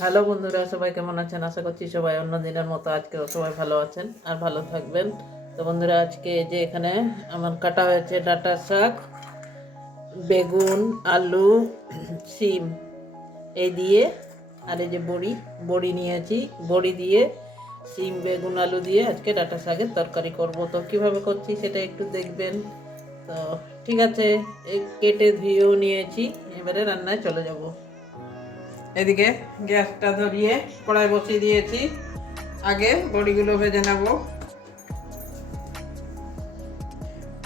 Hello বন্ধুরা, সবাই কেমন আছেন? আশা করছি সবাই অন্য দিনের মতো আজকেও সবাই ভালো আছেন আর ভালো থাকবেন। তো বন্ধুরা, আজকে যে এখানে আমার কাটা হয়েছে ডাটা শাক, বেগুন, আলু সিম এই দিয়ে আর এই যে বড়ি বড়ি নিয়েছি। বড়ি দিয়ে সিম বেগুন, আলু দিয়ে আজকে ডাটা শাকের তরকারি করব। তো কীভাবে করছি সেটা একটু দেখবেন। তো ঠিক আছে কেটে ধুয়েও নিয়েছি, এবারে রান্নায় চলে যাব। এদিকে গ্যাসটা ধরিয়ে কড়াই বসিয়ে দিয়েছি। আগে বড়িগুলো ভেজে নেব।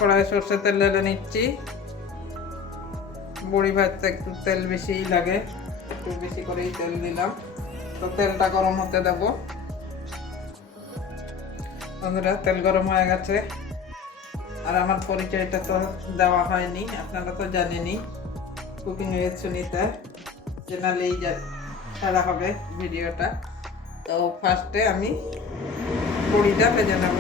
কড়াই সর্ষে তেল ঢেলে নিচ্ছি। বড়ি ভাজতে একটু তেল বেশিই লাগে, একটু বেশি করেই তেল দিলাম। তো তেলটা গরম হতে দেব। বন্ধুরা, তেল গরম হয়ে গেছে। আর আমার পরিচয়টা তো দেওয়া হয়নি, আপনারা তো জানেনই। কুকিং উইথ সুনিতা চ্যানেলেই ছাড়া হবে ভিডিওটা। তো ফার্স্টে আমি বড়িটা ভেজে নেব।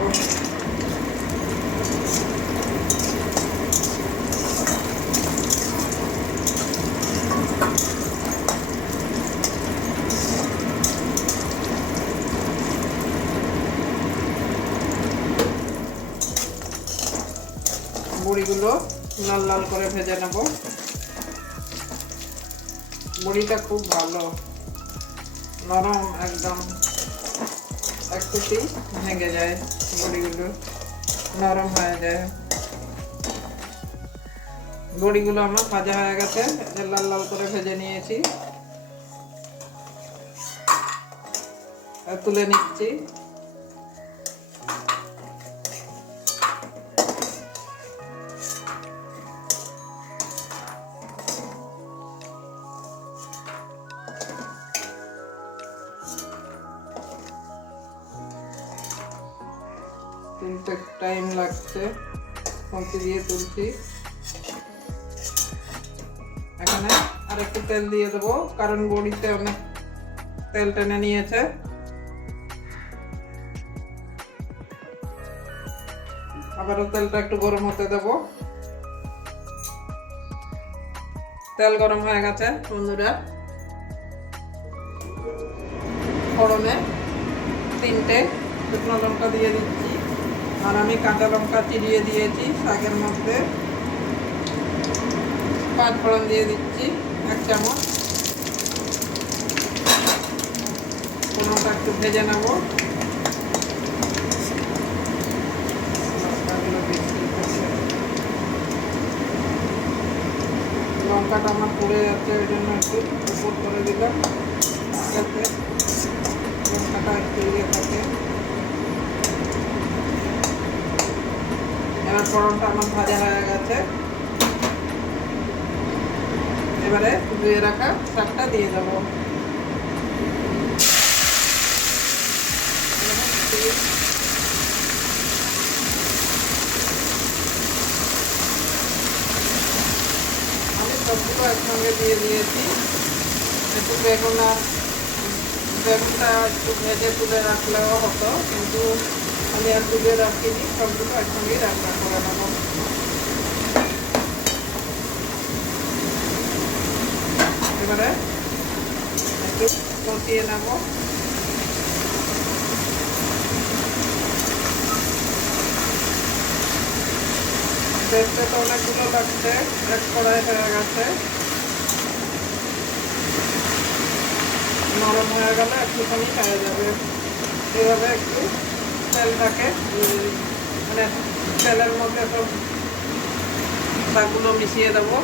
বড়িগুলো লাল লাল করে ভেজে নেব। বড়িটা খুব ভালো। নরম একদম। একটুতেই ভেঙে যায় বড়িগুলো নরম হয়ে যায়। বড়িগুলো আমার ভাজা হয়ে গেছে। লাল লাল করে ভেজে নিয়েছি। তুলে নিচ্ছি। তুলতে টাইম লাগছে। কমতি দিয়ে তুলছি। এখানে আর একটু তেল দিয়ে দেবো, কারণ বড়িতে অনেক তেল টেনে নিয়েছে। আবারও তেলটা একটু গরম হতে দেব। তেল গরম হয়ে গেছে, বন্ধুরা। ফোড়নে তিনটে শুকনো লঙ্কা দিয়ে দিচ্ছি। আর আমি কাঁচা লঙ্কা চিরিয়ে দিয়েছি, শাকের মধ্যে। পাঁচ ফোড়ন দিয়ে দিচ্ছি, এক চামচ। ফোড়নটা একটু ভেজে নেব। লঙ্কাটা আমার পুড়ে যাচ্ছে ওই জন্য একটু উপর করে দিলাম। লঙ্কাটা একটু ইয়ে থাকে। ফোড়নটা আমার ভাজা এবারে ধুয়ে রাখা শাকটা দিয়ে দেবো। আমি সবগুলো একসঙ্গে দিয়ে দিয়েছি। একটু বেগুন বেগুনটা একটু ভেজে তুলে রাখলেও হতো, কিন্তু আমি আর তুলে রাখিনি সবগুলো একসঙ্গেই রান্না করে নেব। এবারে একটু কষিয়ে নেব। দেখতে তো অনেকগুলো লাগছে, এক কড়াই হয়ে গেছে। নরম হয়ে গেলে একটুখানি হয়ে যাবে। এভাবে একটু তেলটাকে থাকে। মানে তেলের মধ্যে সব শাকগুলো মিশিয়ে দেবো।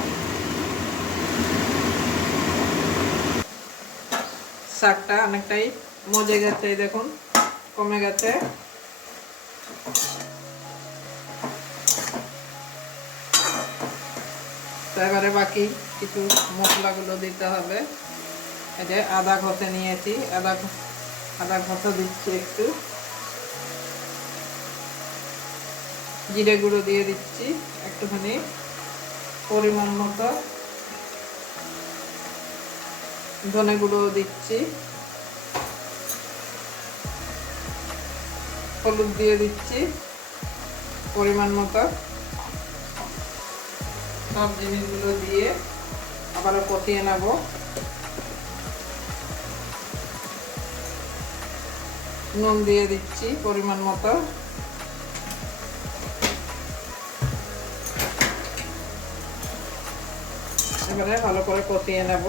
শাকটা অনেকটাই মজে গেছে দেখুন, কমে গেছে। এবারে বাকি কিছু মশলাগুলো দিতে হবে। এই যে আদা ঘষে নিয়েছি, আদা আদা ঘষা দিচ্ছি একটু। জিরে গুঁড়ো দিয়ে দিচ্ছি একটুখানি পরিমাণ মতো। ধনে গুঁড়ো দিচ্ছি। হলুদ দিয়ে দিচ্ছি পরিমাণ মতো। সব জিনিসগুলো দিয়ে আবারও কষিয়ে নেব। নুন দিয়ে দিচ্ছি পরিমাণ মতো। এবারে ভালো করে কষিয়ে নেব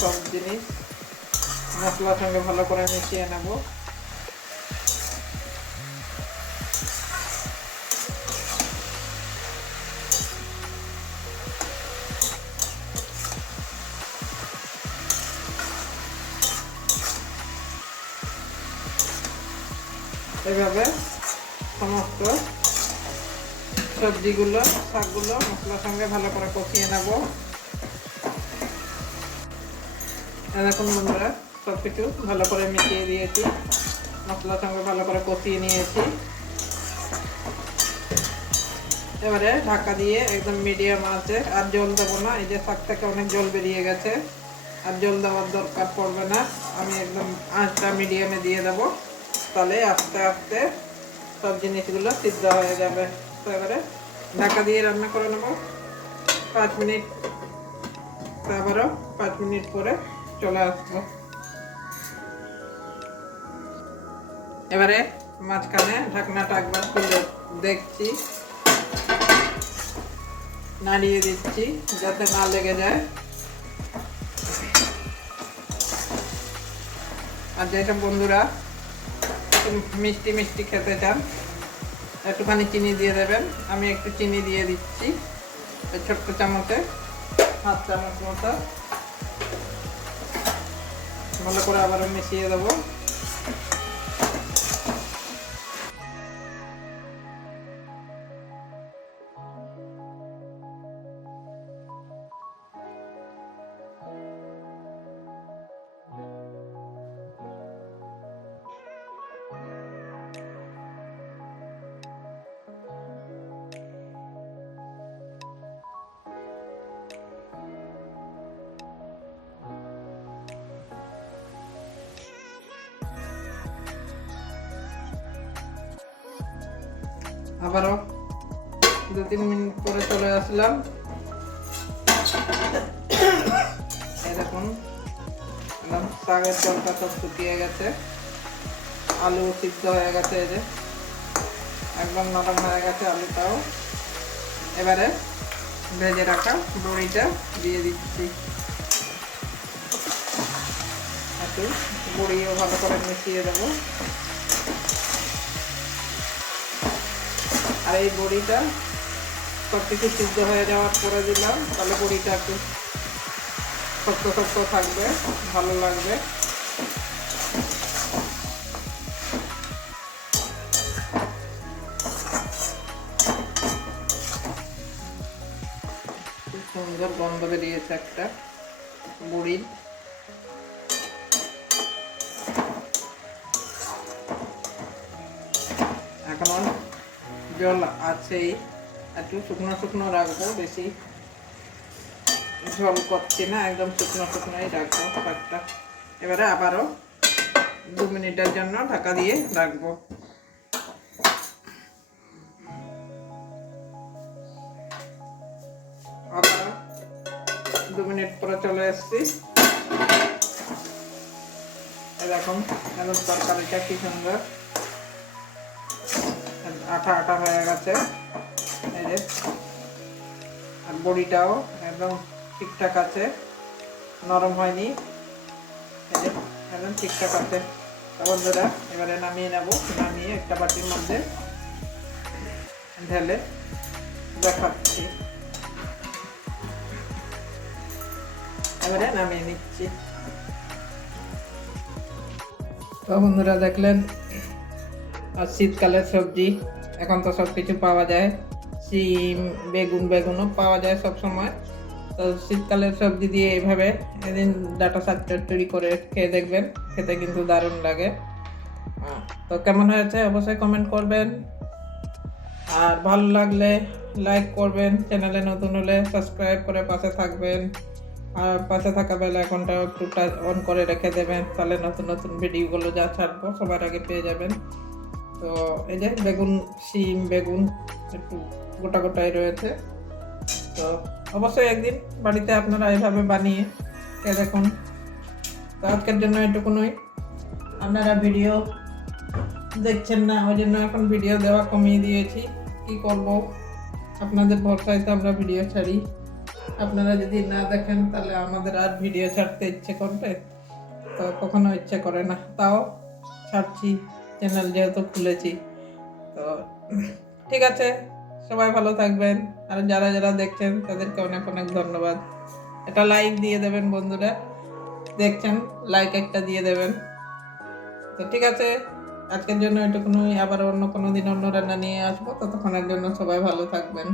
সব জিনিস। মশলার সঙ্গে ভালো করে মিশিয়ে নেব। এভাবে সমস্ত সবজিগুলো, শাকগুলো মশলার সঙ্গে ভালো করে কষিয়ে নেব। এরকম বন্ধুরা সব কিছু ভালো করে মিশিয়ে দিয়েছি। মশলার সঙ্গে ভালো করে কষিয়ে নিয়েছি। এবারে ঢাকা দিয়ে একদম মিডিয়াম আছে। আর জল দেবো না, এই যে শাক থেকে অনেক জল বেরিয়ে গেছে। আর জল দেওয়ার দরকার পড়বে না, আমি একদম আঁচটা মিডিয়ামে দিয়ে দেবো। তাহলে আস্তে আস্তে সব জিনিসগুলো সিদ্ধ হয়ে যাবে। তো এবারে ঢাকা দিয়ে রান্না করে নেব। পাঁচ মিনিট। তারপরও পাঁচ মিনিট পরে চলে আসব। এবারে মাঝখানে ঢাকনাটা একবার খুলে দেখছি। নাড়িয়ে দিচ্ছি যাতে না লেগে যায়। আর যেসব বন্ধুরা মিষ্টি মিষ্টি খেতে চান, একটুখানি চিনি দিয়ে দেবেন। আমি একটু চিনি দিয়ে দিচ্ছি। ছোট্ট চামচে, হাফ চামচ মতো। ভালো করে আবার মিশিয়ে দেবো। আবারও দু তিন মিনিট পরে চলে আসলাম। এরকম শাকের জলটা সব শুকিয়ে গেছে। আলু সিদ্ধ হয়ে গেছে এই যে। একদম নরম হয়ে গেছে আলুটাও। এবারে ভেজে রাখা বড়িটা দিয়ে দিচ্ছি। একটু বড়িও ভালো করে মিশিয়ে দেবো। আর এই বড়িটা সব কিছু সিদ্ধ হয়ে যাওয়ার পরে দিলাম, তাহলে বড়িটা একটু শক্ত শক্ত থাকবে, ভালো লাগবে। সুন্দর গন্ধ বেরিয়েছে একটা বড়ির। এখনও জল আছেই একটু শুকনো শুকনো রাখব বেশি। জল করছি না, একদম শুকনো শুকনোই রাখব শাকটা। এবারে আবারও দু মিনিটের জন্য ঢাকা দিয়ে রাখব। দু মিনিট পরে চলে এসছি। এরকম একদম তরকারিটা কি সুন্দর। আঠা আঠা হয়ে গেছে। এই যে। আর বড়িটাও একদম ঠিকঠাক আছে। নরম হয়নি। এই যে, একদম ঠিকঠাক আছে। বন্ধুরা, এবারে নামিয়ে নেব। নামিয়ে একটা বাটির মধ্যে ঢেলে দেখাচ্ছি। এবারে নামিয়ে নিচ্ছি। তো বন্ধুরা, দেখলেন আর শীতকালের সবজি। এখন তো সব কিছু পাওয়া যায়। সিম বেগুন, বেগুনও পাওয়া যায় সব সময় তো শীতকালের সবজি দিয়ে এইভাবে এদিন ডাটা শাক চচ্চড়ি করে খেয়ে দেখবেন, খেতে কিন্তু দারুণ লাগে। তো কেমন হয়েছে অবশ্যই কমেন্ট করবেন। আর ভালো লাগলে লাইক করবেন চ্যানেলে নতুন হলে সাবস্ক্রাইব করে পাশে থাকবেন। আর পাশে থাকা বেল আইকনটাও একটু অন করে রেখে দেবেন, তাহলে নতুন নতুন ভিডিওগুলো যা ছাড়বো সবার আগে পেয়ে যাবেন। তো এই যে বেগুন, শিম, বেগুন একটু গোটা গোটাই রয়েছে। তো অবশ্যই একদিন বাড়িতে আপনারা এইভাবে বানিয়ে খেয়ে দেখুন। তো আজকের জন্য এটুকুনই। আপনারা ভিডিও দেখছেন না, ওই জন্য এখন ভিডিও দেওয়া কমিয়ে দিয়েছি। কি করব? আপনাদের ভরসায় তো আমরা ভিডিও ছাড়ি। আপনারা যদি না দেখেন, তাহলে আমাদের আর ভিডিও ছাড়তে ইচ্ছে করবে? তো কখনো ইচ্ছে করে না। তাও ছাড়ছি। চ্যানেল যেহেতু খুলেছি, তো ঠিক আছে, সবাই ভালো থাকবেন। আর যারা যারা দেখছেন, তাদেরকে অনেক অনেক ধন্যবাদ। একটা লাইক দিয়ে দেবেন বন্ধুরা। দেখছেন লাইক একটা দিয়ে দেবেন। তো ঠিক আছে, আজকের জন্য এটুকুনই। আবার অন্য কোনো দিন অন্য রান্না নিয়ে আসব। ততক্ষণের জন্য সবাই ভালো থাকবেন।